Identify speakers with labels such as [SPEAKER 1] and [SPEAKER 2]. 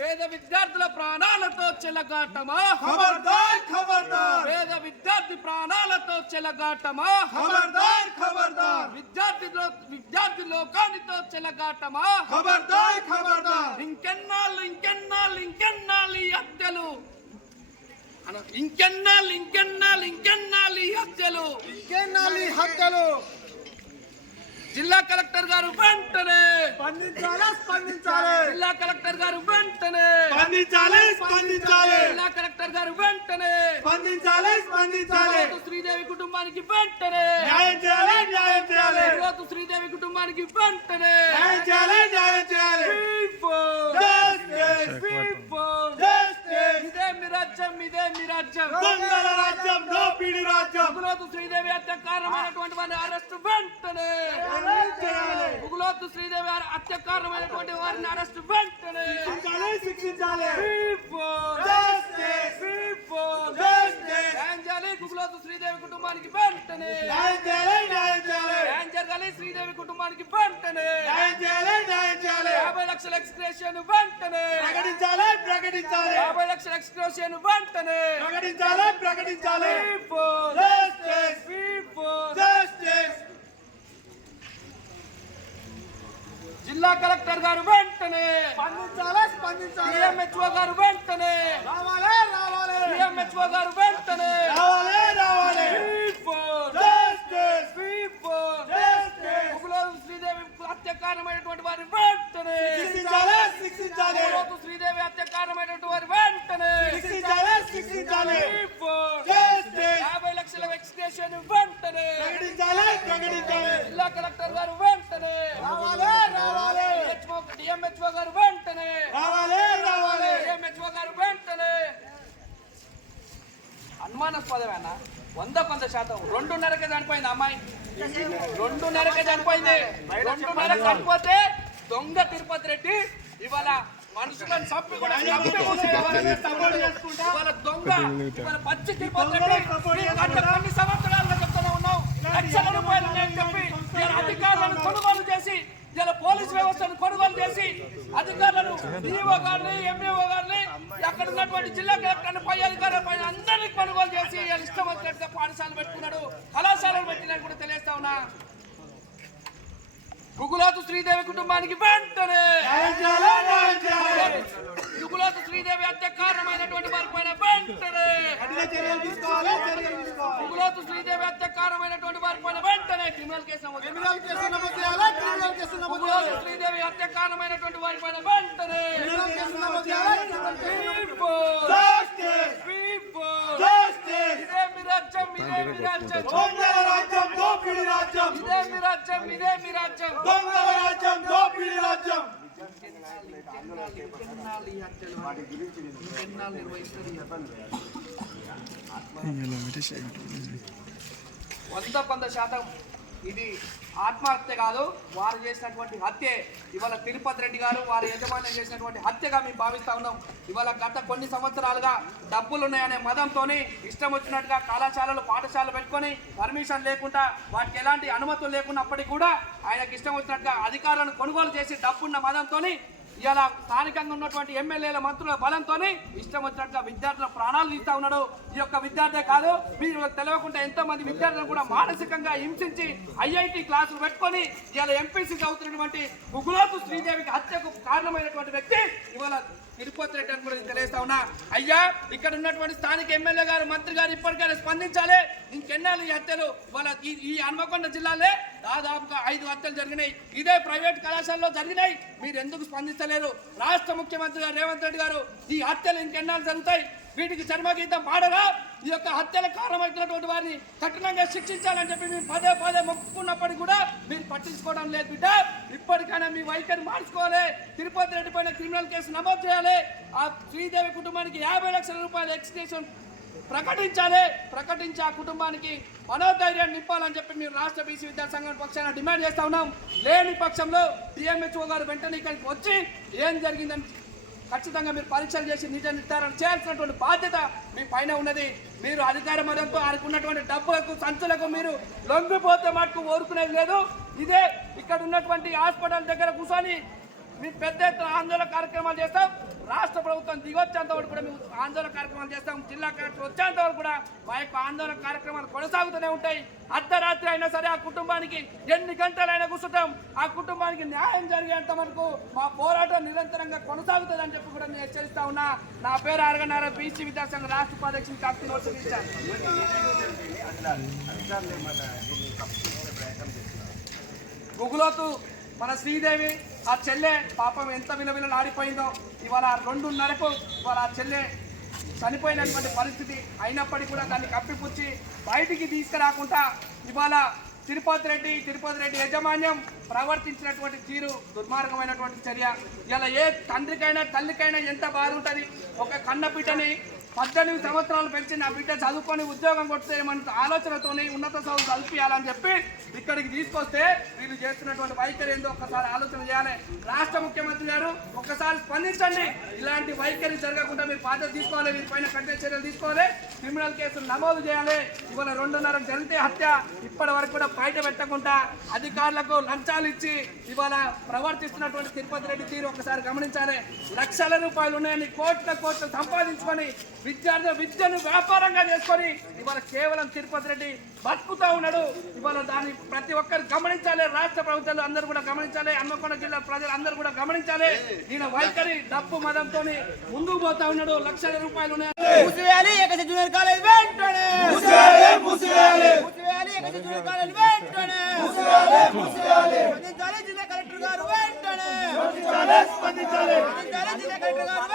[SPEAKER 1] పేద విద్యార్థుల ప్రాణాలతో చెలగాటమా?
[SPEAKER 2] ఖబర్దార్ ఖబర్దార్.
[SPEAKER 1] పేద విద్యార్థి ప్రాణాలతో చెలగాటమా?
[SPEAKER 2] ఖబర్దార్ ఖబర్దార్.
[SPEAKER 1] విద్యార్థి విద్యార్థి లోకానితో చెలగాటమా?
[SPEAKER 2] ఖబర్దార్ ఖబర్దార్.
[SPEAKER 1] ఇంకెన్నాళ్ళు ఇంకెన్నాళ్ళు ఇంకెన్నాళ్ళు ఈ హత్యలు? ఇంకెన్నాళ్ళు ఇంకెన్నాళ్ళు ఇంకెన్నాళ్ళు ఈ హత్యలు.
[SPEAKER 2] ఇంకెన్నాళ్ళు ఈ హత్యలు.
[SPEAKER 1] జిల్లా కలెక్టర్ గారు వెంటనే.
[SPEAKER 2] స్పందించాలి స్పందించాలి.
[SPEAKER 1] జిల్లా కలెక్టర్ గారు వెంటనే.
[SPEAKER 2] స్పందించాలి స్పందించాలి.
[SPEAKER 1] జిల్లా కలెక్టర్ గారు వెంటనే.
[SPEAKER 2] స్పందించాలి స్పందించాలి.
[SPEAKER 1] శ్రీదేవి కుటుంబానికి వెంటనే.
[SPEAKER 2] న్యాయం చేయాలి న్యాయం చేయాలి.
[SPEAKER 1] శ్రీదేవి కుటుంబానికి వెంటనే.
[SPEAKER 2] న్యాయం చేయాలి న్యాయం చేయాలి.
[SPEAKER 1] రాజ్యం ఇదే మీ రాజ్యం.
[SPEAKER 2] దొంగల రాజ్యం దోపిడి రాజ్యం.
[SPEAKER 1] ముగులోతు శ్రీదేవి హత్య కారణమైనటువంటి వారిని అరెస్ట్ వెంటనే. ముగులోతు శ్రీదేవి హత్య కారణమైనటువంటి వారిని అరెస్ట్ వెంటనే.
[SPEAKER 2] శిక్షించాలి
[SPEAKER 1] ముగులోతు శ్రీదేవి కుటుంబానికి వెంటనే. శ్రీదేవి కుటుంబానికి వెంటనే
[SPEAKER 2] న్యాయం చేయాలి న్యాయం చేయాలి
[SPEAKER 1] యాభై లక్షల ఎక్స్గ్రేషన్ వెంటనే.
[SPEAKER 2] ప్రకటించాలి ప్రకటించాలి.
[SPEAKER 1] యాభై లక్షల ఎక్స్గ్రేషన్ వెంటనే.
[SPEAKER 2] ప్రకటించాలి ప్రకటించాలి!
[SPEAKER 1] జిల్లా కలెక్టర్ గారు వెంటనే.
[SPEAKER 2] స్పందించాలి స్పందించాలి.
[SPEAKER 1] డిఎంహెచ్ఓ గారు వెంటనే.
[SPEAKER 2] రావాలి రావాలి.
[SPEAKER 1] డిఎంహెచ్ఓ గారు వెంటనే.
[SPEAKER 2] రావాలి రావాలి.
[SPEAKER 1] శ్రీదేవి హత్యకారమైనటువంటి వారి వెంటనే
[SPEAKER 2] శిక్షించాలి శిక్షించాలి
[SPEAKER 1] ముగులోతు శ్రీదేవి హత్యకారమైనటువంటి వారి వెంటనే
[SPEAKER 2] శిక్షించాలి శిక్షించాలి
[SPEAKER 1] Freeborn!
[SPEAKER 2] Justice!
[SPEAKER 1] యాభై లక్షల ఎక్స్గ్రేషన్ వెంటనే
[SPEAKER 2] ప్రకటించాలి ప్రకటించాలి
[SPEAKER 1] జిల్లా కలెక్టర్ గారు వెంటనే
[SPEAKER 2] రావాలి రావాలి.
[SPEAKER 1] డిఎంహెచ్ఓ గారు వెంటనే
[SPEAKER 2] రావాలి రావాలి.
[SPEAKER 1] డిఎంహెచ్ఓ గారు వెంటనే. అనుమానాస్పదమేనా వంద కొంత శాతం. రెండున్నరకే చనిపోయింది అమ్మాయి. రెండున్నరకే చనిపోయింది. రెండున్నర చనిపోతే దొంగ తిరుపతి రెడ్డి ఇవాళ మనుషులను చంపి కూడా ఇవాళ దొంగ ఇవాళ పచ్చి తిరుపతి రెడ్డి. సంవత్సరాలుగా చెప్తూనే ఉన్నావు లక్షల రూపాయలు ఉన్నాయని చెప్పి ఇలా అధికారులను కొనుగోలు చేసి ఇలా పోలీస్ వ్యవస్థను కొనుగోలు చేసి అధికారులను డిఓ గారిని ఎంఈఓ గారిని అక్కడ ఉన్నటువంటి జిల్లా కలెక్టర్ని పై అధికారుల పైన అందరినీ కొనుగోలు చేసి ఇలా ఇష్టం వచ్చినట్టుగా పాఠశాలలు పెట్టుకున్నాడు. కళాశాలలు పెట్టినట్టు కూడా తెలియస్తా ఉన్నా. గుగులోతు శ్రీదేవి కుటుంబానికి వెంటనే గుగులోతు శ్రీదేవి హత్య కారణమైనటువంటి వారి పైన వెంటనే
[SPEAKER 2] కఠిన చర్యలు తీసుకోవాలి చర్యలు తీసుకోవాలి
[SPEAKER 1] గుగులోతు శ్రీదేవి హత్య కారణమైనటువంటి వారి పైన వెంటనే క్రిమినల్ కేసు నమోదు చేయాలి.
[SPEAKER 2] క్రిమినల్ కేసు నమోదు చేయాలి క్రిమినల్ కేసు నమోదు
[SPEAKER 1] గుగులోతు
[SPEAKER 2] చేయాలి
[SPEAKER 1] శ్రీదేవి హత్య కారణమైనటువంటి వారి పైన వెంటనే
[SPEAKER 2] క్రిమినల్ కేసు నమోదు చేయాలి criminal case
[SPEAKER 1] People!
[SPEAKER 2] Justice!
[SPEAKER 1] People!
[SPEAKER 2] Justice!
[SPEAKER 1] ఇదే మీ రాజ్యం ఇదే మీ రాజ్యం
[SPEAKER 2] దొంగల రాజ్యం దోపిడి రాజ్యం
[SPEAKER 1] ఇదే మీ రాజ్యం ఇదే మీ రాజ్యం
[SPEAKER 2] దొంగల రాజ్యం దోపిడి రాజ్యం
[SPEAKER 1] ఇంకెన్నాళ్ళు ఈ హత్యలు? ఇంకెన్నాళ్ళు నిర్వహిస్తారు వంద వంద శాతం ఇది ఆత్మహత్య కాదు. వారు చేసినటువంటి హత్యే. ఇవాళ తిరుపతి రెడ్డి గారు వారి యజమాని చేసినటువంటి హత్యగా మేము భావిస్తా ఉన్నాం. ఇవాళ గత కొన్ని సంవత్సరాలుగా డబ్బులు ఉన్నాయనే మదంతోని ఇష్టం వచ్చినట్టుగా కళాశాలలు పాఠశాలలు పెట్టుకొని పర్మిషన్ లేకుండా వాటికి ఎలాంటి అనుమతులు లేకున్నప్పటికీ కూడా ఆయనకి ఇష్టం వచ్చినట్టుగా అధికారులను కొనుగోలు చేసి డబ్బున్న మదంతో ఇలా స్థానికంగా ఉన్నటువంటి ఎమ్మెల్యేల మంత్రుల బలంతో ఇష్టం వచ్చినట్టుగా విద్యార్థుల ప్రాణాలు తీస్తా ఉన్నాడు. ఈ యొక్క విద్యార్థే కాదు మీరు తెలియకుండా ఎంతో మంది విద్యార్థులను కూడా మానసికంగా హింసించి ఐఐటి క్లాసులు పెట్టుకొని ఇలా ఎంపీసీ చదువుతున్నటువంటి ఉగులోతు శ్రీదేవికి హత్యకు కారణమైనటువంటి వ్యక్తి ఇవాళ తిరుపతి అని కూడా తెలియజేస్తా ఉన్నా. అయ్యా ఇక్కడ ఉన్నటువంటి స్థానిక ఎమ్మెల్యే గారు మంత్రి గారు ఇప్పటికైనా స్పందించాలి. ఇంకెన్నాళ్ళు ఈ హత్యలు? వాళ్ళ ఈ ఈ హన్మకొండ దాదాపుగా ఐదు హత్యలు జరిగినాయి. ఇదే ప్రైవేట్ కళాశాలలో జరిగినాయి. మీరు ఎందుకు స్పందించలేరు? రాష్ట్ర ముఖ్యమంత్రి గారు రేవంత్ రెడ్డి గారు ఈ హత్యలు ఇంకెన్నాళ్ళు జరుగుతాయి? వీటికి చర్మగీతం పాడరా? ఈ యొక్క హత్యల కారణమైనటువంటి వారిని కఠినంగా శిక్షించాలని చెప్పి మేము పదే పదే మొక్కుకున్నప్పటికీ కూడా మీరు పట్టించుకోవడం లేదు బిడ్డ. ఇప్పటికైనా మీ వైఖరి మార్చుకోవాలి. తిరుపతి రెడ్డి పైన క్రిమినల్ కేసు నమోదు చేయాలి. ఆ శ్రీదేవి కుటుంబానికి యాభై లక్షల రూపాయల ఎక్స్టేషన్ ప్రకటించాలి. ప్రకటించి ఆ కుటుంబానికి మనోధైర్యాన్ని నింపాలని చెప్పి మేము రాష్ట్ర బీసీ విద్యా సంఘం పక్షాన డిమాండ్ చేస్తా ఉన్నాం. లేని పక్షంలో డిఎంహెచ్ఓ గారు వెంటనే ఇక్కడికి వచ్చి ఏం జరిగిందని ఖచ్చితంగా మీరు పరీక్షలు చేసి నిజ నిర్ధారణ చేయాల్సినటువంటి బాధ్యత మీ పైన ఉన్నది. మీరు అధికార మదంతో అనుకున్నటువంటి డబ్బులకు సంచులకు మీరు లొంగిపోతే మటుకు ఓరుకునేది లేదు. ఇదే ఇక్కడ ఉన్నటువంటి హాస్పిటల్ దగ్గర కూర్చొని మీరు పెద్ద ఎత్తున ఆందోళన కార్యక్రమాలు చేస్తాం. రాష్ట్ర ప్రభుత్వం దిగొచ్చేంత వరకు కూడా మేము ఆందోళన కార్యక్రమాలు చేస్తాం. జిల్లా కలెక్టర్ వచ్చేంత వరకు కూడా మా యొక్క ఆందోళన కార్యక్రమాలు కొనసాగుతూనే ఉంటాయి. అర్ధరాత్రి అయినా సరే ఆ కుటుంబానికి ఎన్ని గంటలైనా కూర్చుంటాం. ఆ కుటుంబానికి న్యాయం జరిగేంత వరకు మా పోరాటం నిరంతరంగా కొనసాగుతుంది అని చెప్పి కూడా నేను హెచ్చరిస్తా ఉన్నా. నా పేరు అరగనారా బీసీ విద్యాసంఘ రాష్ట్ర ఉపాధ్యక్షుని కప్తి వర్షించాను గుగులోతు మన శ్రీదేవి ఆ చెల్లె పాపం ఎంత విలువలు ఆడిపోయిందో ఇవాళ రెండున్నరకు ఇవాళ ఆ చెల్లె చనిపోయినటువంటి పరిస్థితి అయినప్పటికీ కూడా దాన్ని కప్పిపుచ్చి బయటికి తీసుకురాకుండా ఇవాళ తిరుపతి రెడ్డి తిరుపతి రెడ్డి యాజమాన్యం ప్రవర్తించినటువంటి తీరు దుర్మార్గమైనటువంటి చర్య. ఇలా ఏ తండ్రికైనా తల్లికైనా ఎంత బాధ ఉంటుంది? ఒక కన్న పద్దెనిమిది సంవత్సరాలు పెంచి నా బిడ్డ చదువుకొని ఉద్యోగం కొడితే మన ఆలోచనతోని ఉన్నత చదువు చదివియాలని చెప్పి ఇక్కడికి తీసుకొస్తే వీళ్ళు చేస్తున్నటువంటి వైఖరి ఏందో ఒక్కసారి ఆలోచన చేయాలి. రాష్ట్ర ముఖ్యమంత్రి గారు ఒక్కసారి స్పందించండి. ఇలాంటి వైఖరి జరగకుండా మీరు బాధ్యత తీసుకోవాలి వీరి పైన కఠిన చర్యలు తీసుకోవాలి. క్రిమినల్ కేసులు నమోదు చేయాలి. ఇవాళ రెండున్నర దళిత హత్య ఇప్పటి వరకు కూడా బయట పెట్టకుండా అధికారులకు లంచాలు ఇచ్చి ఇవాళ ప్రవర్తిస్తున్నటువంటి తిరుపతి రెడ్డి తీరు ఒకసారి గమనించాలి. లక్షల రూపాయలు ఉన్నాయని కోట్ల కోట్లు సంపాదించుకొని విద్యార్థుల విద్యను వ్యాపారంగా చేసుకొని ఇవాళ కేవలం తిరుపతి రెడ్డి బతుకుతా ఉన్నాడు. ఇవాళ దాన్ని ప్రతి ఒక్కరు గమనించాలి. రాష్ట్ర ప్రభుత్వాలు అందరూ కూడా గమనించాలి. హన్మకొండ జిల్లా ప్రజలు అందరూ కూడా గమనించాలి. ఈయన వైఖరి డబ్బు మదంతో ముందుకు పోతా ఉన్నాడు. లక్షల రూపాయలు ఉన్నాయి.
[SPEAKER 3] మూసివేయాలి. ఏకశ జూనియర్ కాలేజ్ వెంటనే.
[SPEAKER 2] మూసివేయాలి మూసివేయాలి.
[SPEAKER 3] మూసివేయాలి. ఏకశ జూనియర్ కాలేజ్ వెంటనే.
[SPEAKER 2] మూసివేయాలి మూసివేయాలి.
[SPEAKER 3] స్పందించాలి జిల్లా కలెక్టర్ గారు